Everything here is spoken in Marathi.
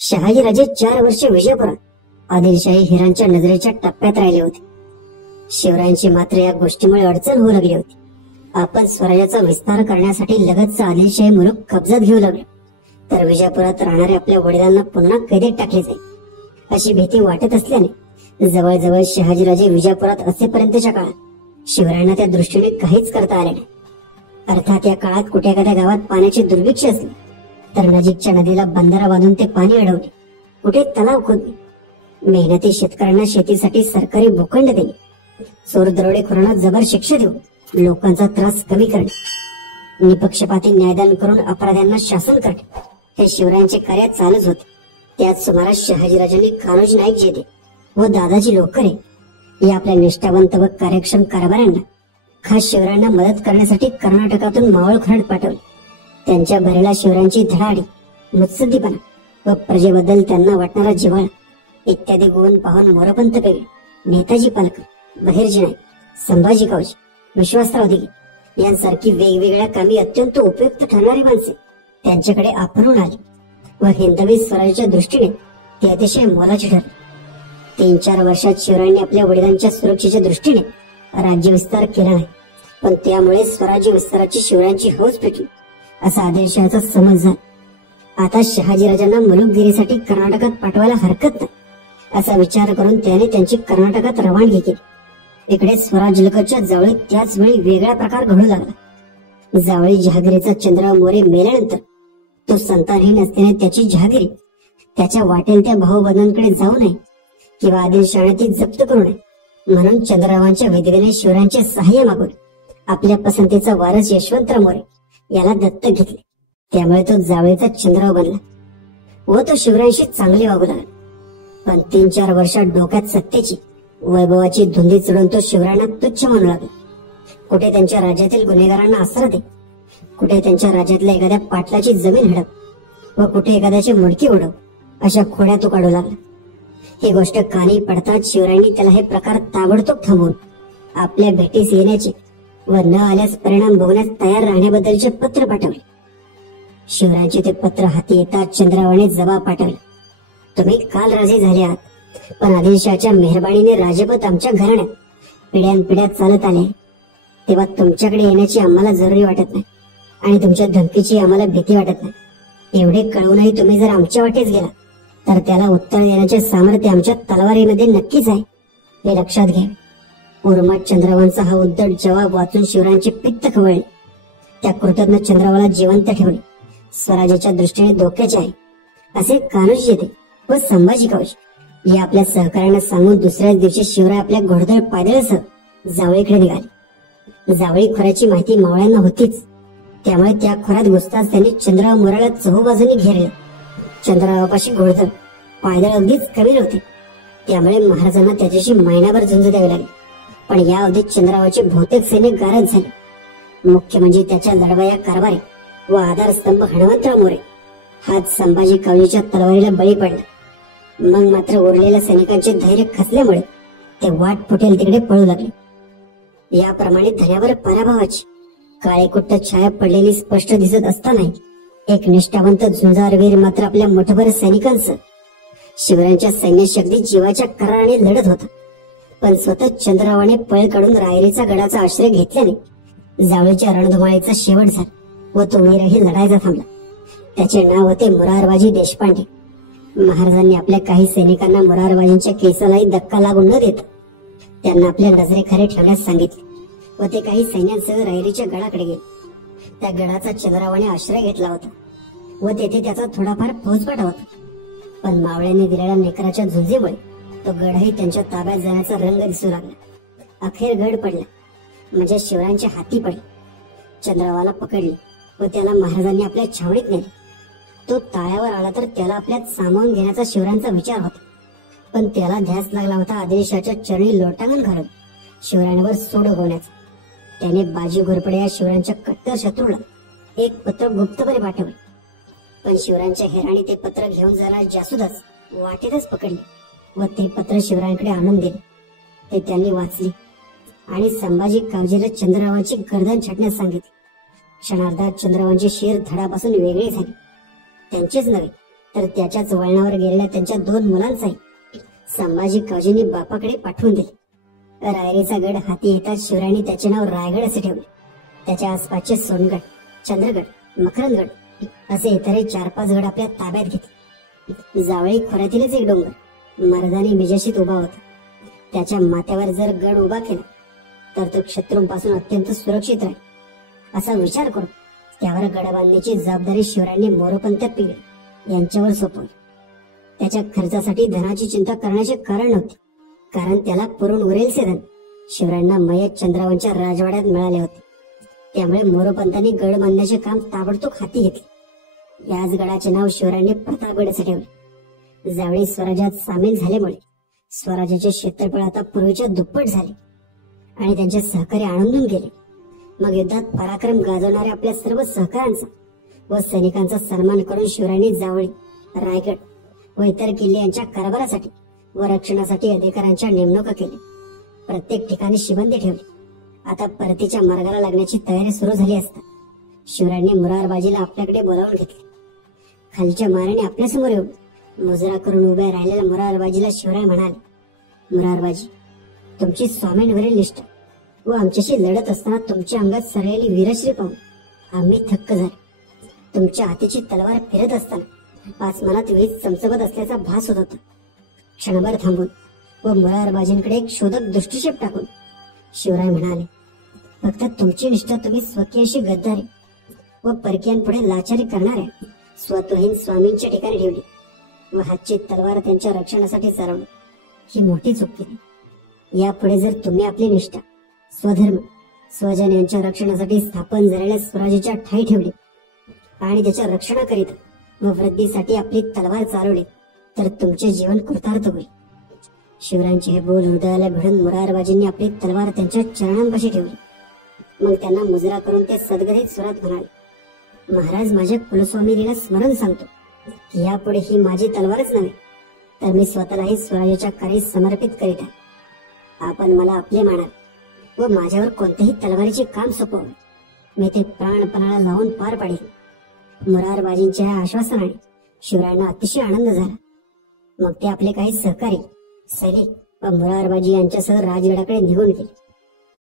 शहाजीराजे 4 वर्ष विजयपुरात आदिलशाही हिरांच्या नजरेच्या टप्प्यात राहिले होते. शिवरायांची मात्र या गोष्टीमुळे अडचण होऊ लागली होती. आपण स्वराज्याचा विस्तार करण्यासाठी लगतचा आदिलशाही मुलूक कब्जात घेऊ लागलो तर विजयपुरात राहणारे आपल्या वडिलांना पुन्हा कैदेत टाकले जाईल अशी भीती वाटत असल्याने जवळजवळ शहाजीराजे विजयपुरात असेपर्यंतच्या काळात शिवरायांना त्या दृष्टीने काहीच करता आले नाही. अर्थात या काळात कुठे एखाद्या गावात पाण्याची दुर्भिक्ष असली तर नजीकच्या नदीला बंधारा बांधून ते पाणी अडवणे, कुठे तलाव खोदणे, मेहनती शेतकऱ्यांना शेतीसाठी सरकारी भूखंड देणे, चोर दरोडेखोरांना जबर शिक्षा देऊन लोकांचा त्रास कमी करणे, निपक्षपाती न्यायदान करून अपराध्यांना शासन करणे हे शिवरायांचे कार्य चालूच होते. त्याच सुमारास शहाजीराजांनी कान्होजी नाईक जेधे व दादाजी लोकरे या आपल्या निष्ठावंत व कार्यक्षम कारभाऱ्यांना खास शिवरायांना मदत करण्यासाठी कर्नाटकातून मावळखोरात पाठवले. त्यांच्या भरेला शिवरायांची धडाडी, मुत्सद्दीपणा व प्रजेबद्दल त्यांना वाटणारा जिव्हाळा इत्यादी गुण पाहून मोरपंत पेगळे, नेताजी पालकर, बहिर्जी नाईक, संभाजी कावजी, विश्वासराव दिघे यांसारखी वेगवेगळ्या कामी अत्यंत उपयुक्त ठरणारी माणसे त्यांच्याकडे आपरून आली व हिंदवी स्वराज्याच्या दृष्टीने ते अतिशय मोलाचे ठरले. 3-4 वर्षात शिवरायांनी आपल्या वडिलांच्या सुरक्षेच्या दृष्टीने राज्य विस्तार केला नाही, पण त्यामुळे स्वराज्य विस्ताराची शिवरायांची हौस पेटली असा आदिलशहाचा समज झाला. आता शहाजीराजांना मुलुकगिरीसाठी कर्नाटकात पाठवायला हरकत नाही असा विचार करून त्याने त्यांची कर्नाटकात रवानगी केली. इकडे स्वराज्यलकच्या जावळी त्याच वेळी वेगळा प्रकार घडू लागला. जावळी जहागिरीचा चंद्रराव मोरे मेल्यानंतर तो संतानहीन असल्याने त्याची जहागिरी त्याच्या वाटेल त्या भाऊबंधांकडे जाऊ नये किंवा आदिलशहाने ती जप्त करू नये म्हणून चंद्ररावांच्या विधवेने शिवरायांचे सहाय्य मागून आपल्या पसंतीचा वारस यशवंतराव मोरे याला दत्तक घेतले. त्यामुळे तो जावळीचा चंद्रराव बनला व तो शिवरायांशी चांगले वागू लागला. पण 3-4 वर्षात डोक्यात सत्तेची वैभवाची धुंदी चढून तो शिवरायांना तुच्छ मानू लागला. कुठे त्यांच्या राज्यातील गुन्हेगारांना आसरा दे, कुठे त्यांच्या राज्यातल्या एखाद्या पाटलाची जमीन हडप व कुठे एखाद्याची मुडकी उडव अशा खोड्या तो काढू लागला. ही गोष्ट कानी पडताच शिवरायांनी त्याला हे प्रकार ताबडतोब थांबवून आपल्या भेटीस येण्याचे व न आल्यास परिणाम भोगण्यास तयार राहण्याबद्दलचे पत्र पाठवले. शिवरायांचे ते पत्र हाती येताच चंद्ररावाने जबाब पाठवला, तुम्ही काल राजे झाले आहात, पण आदिलशहाच्या मेहरबानीने राजपद आमच्या घराण्यात पिढ्यानपिढ्या चालत आले, तेव्हा तुमच्याकडे येण्याची आम्हाला जरुरी वाटत नाही आणि तुमच्या धमकीची आम्हाला भीती वाटत नाही. एवढे कळूनही तुम्ही जर आमच्या वाटेच गेला तर त्याला उत्तर देण्याचे सामर्थ्य आमच्या तलवारीमध्ये नक्कीच आहे, हे लक्षात घ्यावे. उर्मट चंद्ररावांचा हा उद्धट जवाब वाचून शिवरायांचे पित्त खवळले. त्या कृतज्ञ चंद्ररावाला जिवंत ठेवणे स्वराज्याच्या दृष्टीने धोक्याचे आहे असे कान्होजी जेधे व संभाजी कावजी या आपल्या सहकार्यांना सांगून दुसऱ्याच दिवशी शिवराय आपल्या घोडदळ पायदळासह जावळीकडे निघाले. जावळी खोऱ्याची माहिती मावळ्यांना होतीच, त्यामुळे त्या खोऱ्यात घुसताच त्यांनी चंद्रराव मोराला चहूबाजूंनी घेरले. चंद्ररावापाशी घोडदळ पायदळ अगदीच कमी नव्हते, त्यामुळे महाराजांना त्याच्याशी महिनाभर झुंज द्यावी लागली. पण या अवधीत चंद्ररावाचे बहुतेक सैनिक गारद झाले. मुख्य म्हणजे त्याच्या लढवया कारभारी व आधारस्तंभ हणवंतराव मोरे हाच संभाजी कावजीच्या तलवारीला बळी पडला. मग मात्र उरलेल्या सैनिकांचे धैर्य खचल्यामुळे ते वाट फुटेल तिकडे पळू लागले. याप्रमाणे धन्यावर पराभवाची काळेकुट्ट छाया पडलेली स्पष्ट दिसत असतानाही एक निष्ठावंत झुंजारवीर मात्र आपल्या मुठभर सैनिकांसह शिवरायांच्या सैन्यशक्ती जीवाच्या कराराने लढत होता. पण स्वतः चंद्ररावाने पळ काढून रायरीचा गडाचा आश्रय घेतल्याने जावळीच्या रणधुमाळीचा शेवट झाला व तो वीरही लढायचा थांबला. त्याचे नाव होते मुरारबाजी देशपांडे. महाराजांनी आपल्या काही सैनिकांना मुरारबाजींच्या केसालाही धक्का लागू न देता त्यांना आपल्या नजरेखाली ठेवण्यास सांगितले व ते काही सैन्यांसह रायरीच्या गडाकडे गेले. त्या गडाचा चंद्ररावाने आश्रय घेतला होता व तेथे त्याचा थोडाफार फौजफाटा होता. पण मावळ्यांनी दिलेल्या नेकराच्या झुंजीमुळे तो गडही त्यांच्या ताब्यात जाण्याचा रंग दिसू लागला. अखेर गड पडला म्हणजे शिवरायांच्या हाती पडले. चंद्ररावाला पकडले व त्याला महाराजांनी आपल्या छावणीत नेले. तो ताळ्यावर आला तर त्याला आपल्यात सामावून घेण्याचा शिवरायांचा विचार होता, पण त्याला ध्यास लागला होता आदिलशहाच्या चरणी लोटांगण घालून शिवरायांवर सोड उगवण्याचा. त्याने बाजी घोरपडे या शिवरायांच्या कट्टर शत्रूला एक पत्र गुप्तपणे पाठवले, पण शिवरायांच्या हेराने ते पत्र घेऊन जाणार जासूदच वाटेतच पकडले व ते पत्र शिवरायांकडे आणून दिले. ते त्यांनी वाचले आणि संभाजी कावजीला चंद्ररावाची गर्दन छाटण्यास सांगितले. क्षणार्धात चंद्ररावांचे शिर धडापासून वेगळे झाले. त्यांचेच नव्हे तर त्याच्याच वळणावर गेलेल्या त्यांच्या 2 मुलांचाही संभाजी कावजींनी बापाकडे पाठवून दिले. रायरीचा गड हाती येताच शिवरायांनी त्याचे नाव रायगड असे ठेवले. त्याच्या आसपासचे सोनगड, चंद्रगड, मकरंदगड असे इतरही 4-5 गड आपल्या ताब्यात घेतले. जावळी खोऱ्यातीलच एक डोंगर मर्दानी बिजाशीत उभा होता. त्याच्या माथ्यावर जर गड उभा केला तर तो शत्रूंपासून अत्यंत सुरक्षित राहील असा विचार करून त्यावर गड बांधण्याची जबाबदारी शिवरायांनी मोरोपंत पिंगळे यांच्यावर सोपवली. त्याच्या खर्चासाठी धनाची चिंता करण्याचे कारण नव्हते, कारण त्याला पुरून उरेलसे धन शिवरायांना मयत चंद्रावंच्या राजवाड्यात मिळाले होते. त्यामुळे मोरोपंतांनी गड बांधण्याचे काम ताबडतोब हाती घेतले. याच गडाचे नाव शिवरायांनी प्रतापगड असे ठेवले. जावळी स्वराज्यात सामील झाल्यामुळे स्वराज्याचे क्षेत्रफळ आता पूर्वीच्या दुप्पट झाले आणि त्यांचे सहकारी आनंदून गेले. मग युद्धात पराक्रम गाजवणाऱ्या आपल्या सर्व सहकाऱ्यांचा व सैनिकांचा सन्मान करून शिवरायांनी जावळी, रायगड व इतर किल्ले यांच्या कारभारासाठी व रक्षणासाठी अधिकाऱ्यांच्या नेमणुका केली. प्रत्येक ठिकाणी शिबंदी ठेवली. आता परतीच्या मार्गाला लागण्याची तयारी सुरू झाली असता शिवरायांनी मुरारबाजीला आपल्याकडे बोलावून घेतले. खालच्या मारेने आपल्यासमोर येऊन मुजरा करून उभ्या राहिलेल्या मुरारबाजीला शिवराय म्हणाले, मुरारबाजी, तुमची स्वामींवरील निष्ठा व आमच्याशी लढत असताना तुमच्या अंगात सरलेली वीरश्री पाहून आम्ही थक्क झाले. तुमच्या हातीची तलवार फिरत असताना आसमानात वीज चमचमत असल्याचा भास होत होता. क्षणभर थांबून व मुरारबाजींकडे एक शोधक दृष्टिक्षेप टाकून शिवराय म्हणाले, फक्त तुमची निष्ठा तुम्ही स्वकीयांशी गद्दारी व परकीयांपुढे लाचारी करणाऱ्या स्वतःहीन स्वामींच्या ठिकाणी ठेवली व हातची तलवार त्यांच्या रक्षणासाठी चालवली. ही मोठी चूक केली. यापुढे जर तुम्ही आपली निष्ठा, स्वधर्म, स्वजन यांच्या रक्षणासाठी स्थापन झालेल्या स्वराज्याच्या ठाई ठेवली आणि त्याच्या रक्षणाकरिता व वृद्धीसाठी आपली तलवार चालवली तर तुमचे जीवन कृतार्थ होईल. शिवरायांचे हे बोल हृदयाला भिडून मुरारबाजींनी आपली तलवार त्यांच्या चरणांपाशी ठेवली. मग त्यांना मुजरा करून ते सद्गदित स्वरात म्हणाले, महाराज, माझ्या कुलस्वामिनीला स्मरण सांगतो की यापुढे ही माझी तलवारच नव्हे तर मी स्वतःलाही स्वराज्याच्या कार्यास समर्पित करीत आहे. आपण मला आपले मानाल व माझ्यावर कोणत्याही तलवारीचे काम सोपवावे. मी ते प्राणपणाला लावून पार पाडेल. मुरारबाजींच्या या आश्वासनाने शिवरायांना अतिशय आनंद झाला. मग ते आपले काही सहकारी, सैनिक व मुरारबाजी यांच्यासह राजगडाकडे निघून गेले.